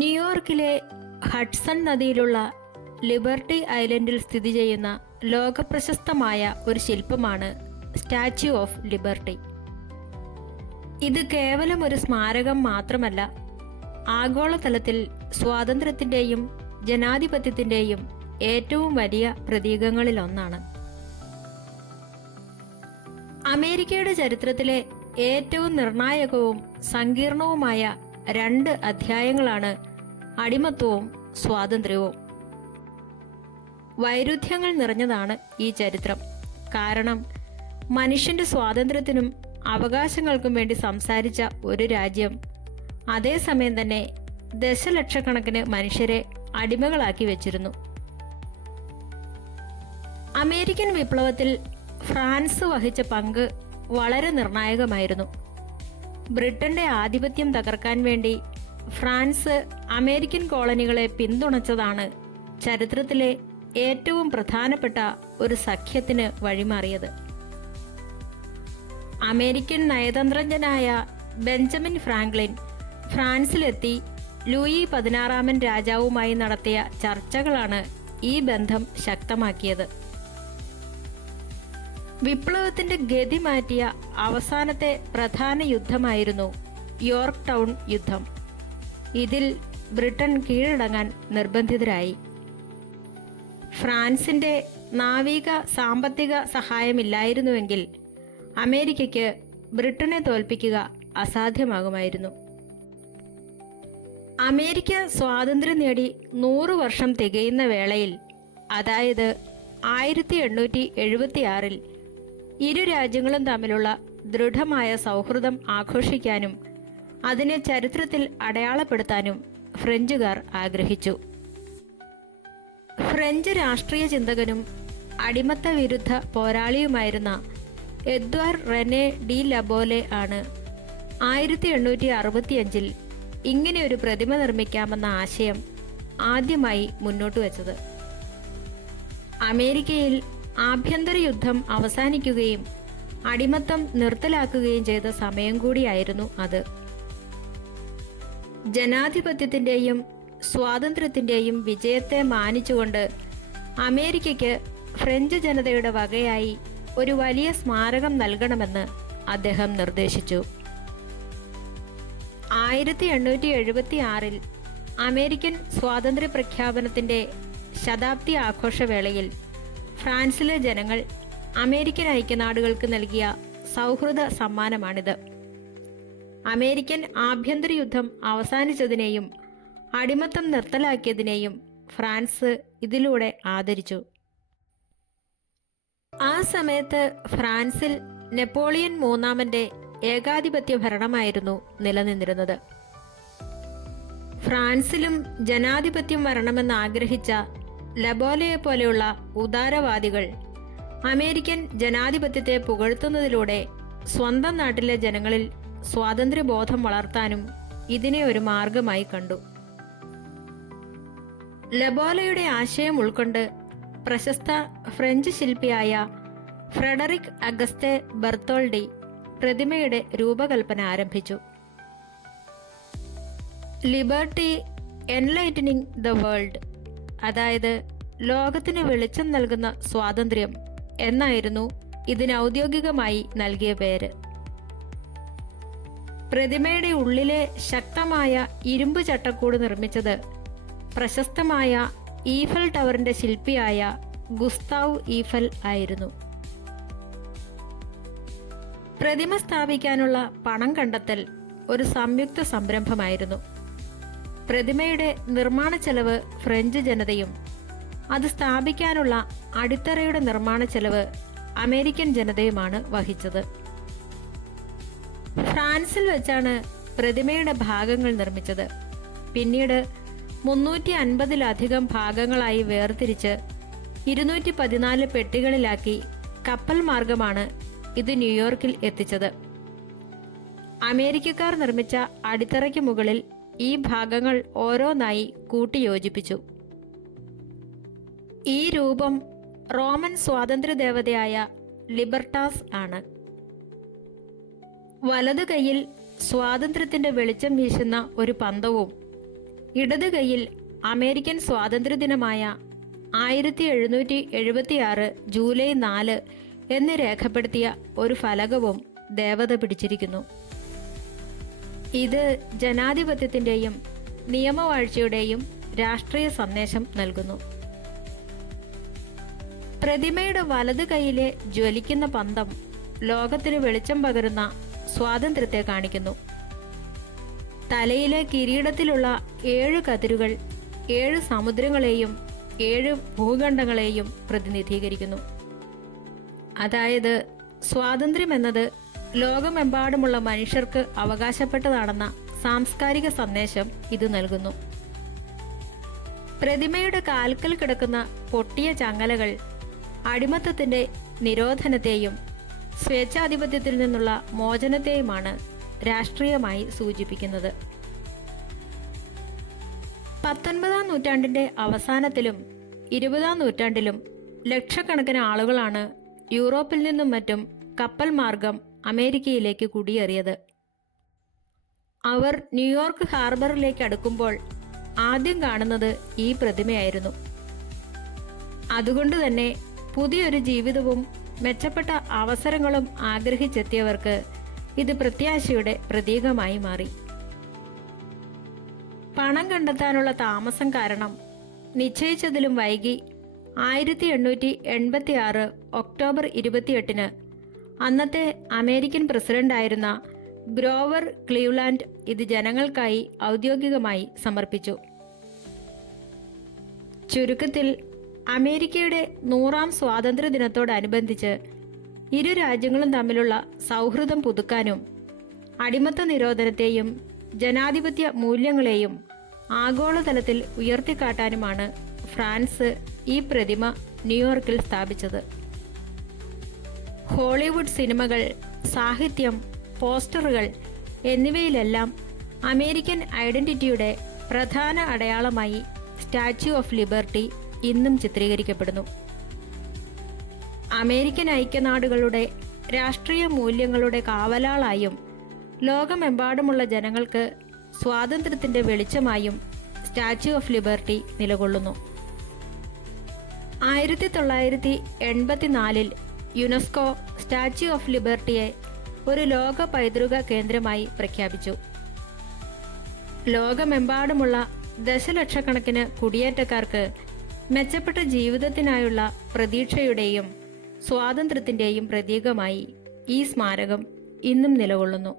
ന്യൂയോർക്കിലെ Hudson നദിയിലുള്ള liberty ഐലൻഡിൽ സ്ഥിതി ചെയ്യുന്ന ലോകപ്രശസ്തമായ ഒരു ശില്പമാണ് സ്റ്റാച്യു ഓഫ് ലിബർട്ടി. ഇത് കേവലം ഒരു സ്മാരകം മാത്രമല്ല, ആഗോളതലത്തിൽ സ്വാതന്ത്ര്യത്തിൻ്റെയും ജനാധിപത്യത്തിൻ്റെയും ഏറ്റവും വലിയ പ്രതീകങ്ങളിലൊന്നാണ്. അമേരിക്കയുടെ ചരിത്രത്തിലെ ഏറ്റവും നിർണായകവും സങ്കീർണവുമായ രണ്ട് അധ്യായങ്ങളാണ് അടിമത്വവും സ്വാതന്ത്ര്യവും. വൈരുദ്ധ്യങ്ങൾ നിറഞ്ഞതാണ് ഈ ചരിത്രം. കാരണം മനുഷ്യന്റെ സ്വാതന്ത്ര്യത്തിനും അവകാശങ്ങൾക്കും വേണ്ടി സംസാരിച്ച ഒരു രാജ്യം അതേസമയം തന്നെ ദശലക്ഷക്കണക്കിന് മനുഷ്യരെ അടിമകളാക്കി വെച്ചിരുന്നു. അമേരിക്കൻ വിപ്ലവത്തിൽ ഫ്രാൻസ് വഹിച്ച പങ്ക് വളരെ നിർണായകമായിരുന്നു. ബ്രിട്ടന്റെ ആധിപത്യം തകർക്കാൻ വേണ്ടി ഫ്രാൻസ് അമേരിക്കൻ കോളനികളെ പിന്തുണച്ചതാണ് ചരിത്രത്തിലെ ഏറ്റവും പ്രധാനപ്പെട്ട ഒരു സഖ്യത്തിന് വഴിമാറിയത്. അമേരിക്കൻ നയതന്ത്രജ്ഞനായ ബെഞ്ചമിൻ ഫ്രാങ്ക്ലിൻ ഫ്രാൻസിലെത്തി ലൂയി 16 രാജാവുമായി നടത്തിയ ചർച്ചകളാണ് ഈ ബന്ധം ശക്തമാക്കിയത്. വിപ്ലവത്തിന്റെ ഗതി മാറ്റിയ അവസാനത്തെ പ്രധാന യുദ്ധമായിരുന്നു യോർക്ക് ടൗൺ യുദ്ധം. ഇതിൽ ബ്രിട്ടൻ കീഴടങ്ങാൻ നിർബന്ധിതരായി. ഫ്രാൻസിന്റെ നാവിക സാമ്പത്തിക സഹായമില്ലായിരുന്നുവെങ്കിൽ അമേരിക്കയ്ക്ക് ബ്രിട്ടനെ തോൽപ്പിക്കുക അസാധ്യമാകുമായിരുന്നു. അമേരിക്ക സ്വാതന്ത്ര്യം നേടി 100 വർഷം തികയുന്ന വേളയിൽ, അതായത് 1876-ൽ ഇരു രാജ്യങ്ങളും തമ്മിലുള്ള ദൃഢമായ സൗഹൃദം ആഘോഷിക്കാനും അതിനെ ചരിത്രത്തിൽ അടയാളപ്പെടുത്താനും ഫ്രഞ്ചുകാർ ആഗ്രഹിച്ചു. ഫ്രഞ്ച് രാഷ്ട്രീയ ചിന്തകനും അടിമത്ത വിരുദ്ധ പോരാളിയുമായിരുന്ന എദ്വാർ റെനെ ഡി ലബോലെ ആണ് 1865-ൽ ഇങ്ങനെ ഒരു പ്രതിമ നിർമ്മിക്കാമെന്ന ആശയം ആദ്യമായി മുന്നോട്ട് വച്ചത്. അമേരിക്കയിൽ ആഭ്യന്തര യുദ്ധം അവസാനിക്കുകയും അടിമത്തം നിർത്തലാക്കുകയും ചെയ്ത സമയം കൂടിയായിരുന്നു അത്. ജനാധിപത്യത്തിന്റെയും സ്വാതന്ത്ര്യത്തിന്റെയും വിജയത്തെ മാനിച്ചുകൊണ്ട് അമേരിക്കയ്ക്ക് ഫ്രഞ്ച് ജനതയുടെ വകയായി ഒരു വലിയ സ്മാരകം നൽകണമെന്ന് അദ്ദേഹം നിർദ്ദേശിച്ചു. 1876-ൽ അമേരിക്കൻ സ്വാതന്ത്ര്യ പ്രഖ്യാപനത്തിന്റെ ശതാബ്ദി ആഘോഷവേളയിൽ ഫ്രാൻസിലെ ജനങ്ങൾ അമേരിക്കൻ ഐക്യനാടുകൾക്ക് നൽകിയ സൗഹൃദ സമ്മാനമാണിത്. അമേരിക്കൻ ആഭ്യന്തര യുദ്ധം അവസാനിച്ചതിനെയും അടിമത്തം നിർത്തലാക്കിയതിനെയും ഫ്രാൻസ് ഇതിലൂടെ ആദരിച്ചു. ആ സമയത്ത് ഫ്രാൻസിൽ നെപ്പോളിയൻ മൂന്നാമന്റെ ഏകാധിപത്യ ഭരണമായിരുന്നു നിലനിന്നിരുന്നത്. ഫ്രാൻസിലും ജനാധിപത്യം വരണമെന്ന് ആഗ്രഹിച്ച ലബോലയെ പോലെയുള്ള ഉദാരവാദികൾ അമേരിക്കൻ ജനാധിപത്യത്തെ പുകഴ്ത്തുന്നതിലൂടെ സ്വന്തം നാട്ടിലെ ജനങ്ങളിൽ സ്വാതന്ത്ര്യബോധം വളർത്താനും ഇതിനെ ഒരു മാർഗമായി കണ്ടു. ലബോലയുടെ ആശയം ഉൾക്കൊണ്ട് പ്രശസ്ത ഫ്രഞ്ച് ശില്പിയായ ഫ്രെഡറിക് അഗസ്തെ ബെർത്തോൾഡി പ്രതിമയുടെ രൂപകൽപ്പന ആരംഭിച്ചു. ലിബർട്ടി എൻലൈറ്റനിങ് ദ വേൾഡ്, അതായത് ലോകത്തിന് വെളിച്ചം നൽകുന്ന സ്വാതന്ത്ര്യം എന്നായിരുന്നു ഇതിന് ഔദ്യോഗികമായി നൽകിയ പേര്. പ്രതിമയുടെ ഉള്ളിലെ ശക്തമായ ഇരുമ്പ് ചട്ടക്കൂട് നിർമ്മിച്ചത് പ്രശസ്തമായ ഈഫൽ ടവറിന്റെ ശില്പിയായ ഗുസ്താവ് ഈഫൽ ആയിരുന്നു. പ്രതിമ സ്ഥാപിക്കാനുള്ള പണം കണ്ടെത്തൽ ഒരു സംയുക്ത സംരംഭമായിരുന്നു. പ്രതിമയുടെ നിർമ്മാണ ചെലവ് ഫ്രഞ്ച് ജനതയും അത് സ്ഥാപിക്കാനുള്ള അടിത്തറയുടെ നിർമ്മാണ ചെലവ് അമേരിക്കൻ ജനതയുമാണ് വഹിച്ചത്. ഫ്രാൻസിൽ വെച്ചാണ് പ്രതിമയുടെ ഭാഗങ്ങൾ നിർമ്മിച്ചത്. പിന്നീട് 350-ലധികം ഭാഗങ്ങളായി വേർതിരിച്ച് 214 പെട്ടികളിലാക്കി കപ്പൽ മാർഗമാണ് ഇത് ന്യൂയോർക്കിൽ എത്തിച്ചത്. അമേരിക്കക്കാർ നിർമ്മിച്ച അടിത്തറയ്ക്ക് മുകളിൽ ഈ ഭാഗങ്ങൾ ഓരോന്നായി കൂട്ടിയോജിപ്പിച്ചു. ഈ രൂപം റോമൻ സ്വാതന്ത്ര്യ ദേവതയായ ലിബർട്ടാസ് ആണ്. വലതു കൈയിൽ സ്വാതന്ത്ര്യത്തിന്റെ വെളിച്ചം വീശുന്ന ഒരു പന്തവും ഇടത് കൈയിൽ അമേരിക്കൻ സ്വാതന്ത്ര്യദിനമായ 1776 ജൂലൈ 4 എന്ന് രേഖപ്പെടുത്തിയ ഒരു ഫലകവും ദേവത പിടിച്ചിരിക്കുന്നു. ഇത് ജനാധിപത്യത്തിൻ്റെയും നിയമവാഴ്ചയുടെയും രാഷ്ട്രീയ സന്ദേശം നൽകുന്നു. പ്രതിമയുടെ വലത് കൈയിലെ ജ്വലിക്കുന്ന പന്തം ലോകത്തിന് വെളിച്ചം പകരുന്ന സ്വാതന്ത്ര്യത്തെ കാണിക്കുന്നു. തലയിലെ കിരീടത്തിലുള്ള 7 കതിരുകൾ 7 സമുദ്രങ്ങളെയും 7 ഭൂഖണ്ഡങ്ങളെയും പ്രതിനിധീകരിക്കുന്നു. അതായത് സ്വാതന്ത്ര്യം എന്നത് ലോകമെമ്പാടുമുള്ള മനുഷ്യർക്ക് അവകാശപ്പെട്ടതാണെന്ന സാംസ്കാരിക സന്ദേശം ഇത് നൽകുന്നു. പ്രതിമയുടെ കാൽക്കൽ കിടക്കുന്ന പൊട്ടിയ ചങ്ങലകൾ അടിമത്തത്തിന്റെ നിരോധനത്തെയും സ്വേച്ഛാധിപത്യത്തിൽ നിന്നുള്ള മോചനത്തെയുമാണ് രാഷ്ട്രീയമായി സൂചിപ്പിക്കുന്നത്. 19-ാം നൂറ്റാണ്ടിന്റെ അവസാനത്തിലും 20-ാം നൂറ്റാണ്ടിലും ലക്ഷക്കണക്കിന് ആളുകളാണ് യൂറോപ്പിൽ നിന്നും മറ്റും കപ്പൽ മാർഗം അമേരിക്കയിലേക്ക് കുടിയേറിയത്. അവർ ന്യൂയോർക്ക് ഹാർബറിലേക്ക് അടുക്കുമ്പോൾ ആദ്യം കാണുന്നത് ഈ പ്രതിമയായിരുന്നു. അതുകൊണ്ട് തന്നെ പുതിയൊരു ജീവിതവും മെച്ചപ്പെട്ട അവസരങ്ങളും ആഗ്രഹിച്ചെത്തിയവർക്ക് ഇത് പ്രത്യാശയുടെ പ്രതീകമായി മാറി. പണം കണ്ടെത്താനുള്ള താമസം കാരണം നിശ്ചയിച്ചതിലും വൈകി 1886 ഒക്ടോബർ 28 അന്നത്തെ അമേരിക്കൻ പ്രസിഡന്റായിരുന്ന ഗ്രോവർ ക്ലീവ്ലാൻഡ് ഇത് ജനങ്ങൾക്കായി ഔദ്യോഗികമായി സമർപ്പിച്ചു. ചുരുക്കത്തിൽ അമേരിക്കയുടെ 100-ാം സ്വാതന്ത്ര്യദിനത്തോടനുബന്ധിച്ച് ഇരു രാജ്യങ്ങളും തമ്മിലുള്ള സൗഹൃദം പുതുക്കാനും അടിമത്ത നിരോധനത്തെയും ജനാധിപത്യ മൂല്യങ്ങളെയും ആഗോളതലത്തിൽ ഉയർത്തിക്കാട്ടാനുമാണ് ഫ്രാൻസ് ഈ പ്രതിമ ന്യൂയോർക്കിൽ സ്ഥാപിച്ചത്. ഹോളിവുഡ് സിനിമകൾ, സാഹിത്യം, പോസ്റ്ററുകൾ എന്നിവയിലെല്ലാം അമേരിക്കൻ ഐഡന്റിറ്റിയുടെ പ്രധാന അടയാളമായി സ്റ്റാച്യു ഓഫ് ലിബർട്ടി ഇന്നും ചിത്രീകരിക്കപ്പെടുന്നു. അമേരിക്കൻ ഐക്യനാടുകളുടെ രാഷ്ട്രീയ മൂല്യങ്ങളുടെ കാവലാളായും ലോകമെമ്പാടുമുള്ള ജനങ്ങൾക്ക് സ്വാതന്ത്ര്യത്തിന്റെ വെളിച്ചമായും സ്റ്റാച്യു ഓഫ് ലിബർട്ടി നിലകൊള്ളുന്നു. 1984 യുനെസ്കോ സ്റ്റാച്യു ഓഫ് ലിബർട്ടിയെ ഒരു ലോക പൈതൃക കേന്ദ്രമായി പ്രഖ്യാപിച്ചു. ലോകമെമ്പാടുമുള്ള ദശലക്ഷക്കണക്കിന് കുടിയേറ്റക്കാർക്ക് മെച്ചപ്പെട്ട ജീവിതത്തിനായുള്ള പ്രതീക്ഷയുടെയും സ്വാതന്ത്ര്യത്തിന്റെയും പ്രതീകമായി ഈ സ്മാരകം ഇന്നും നിലകൊള്ളുന്നു.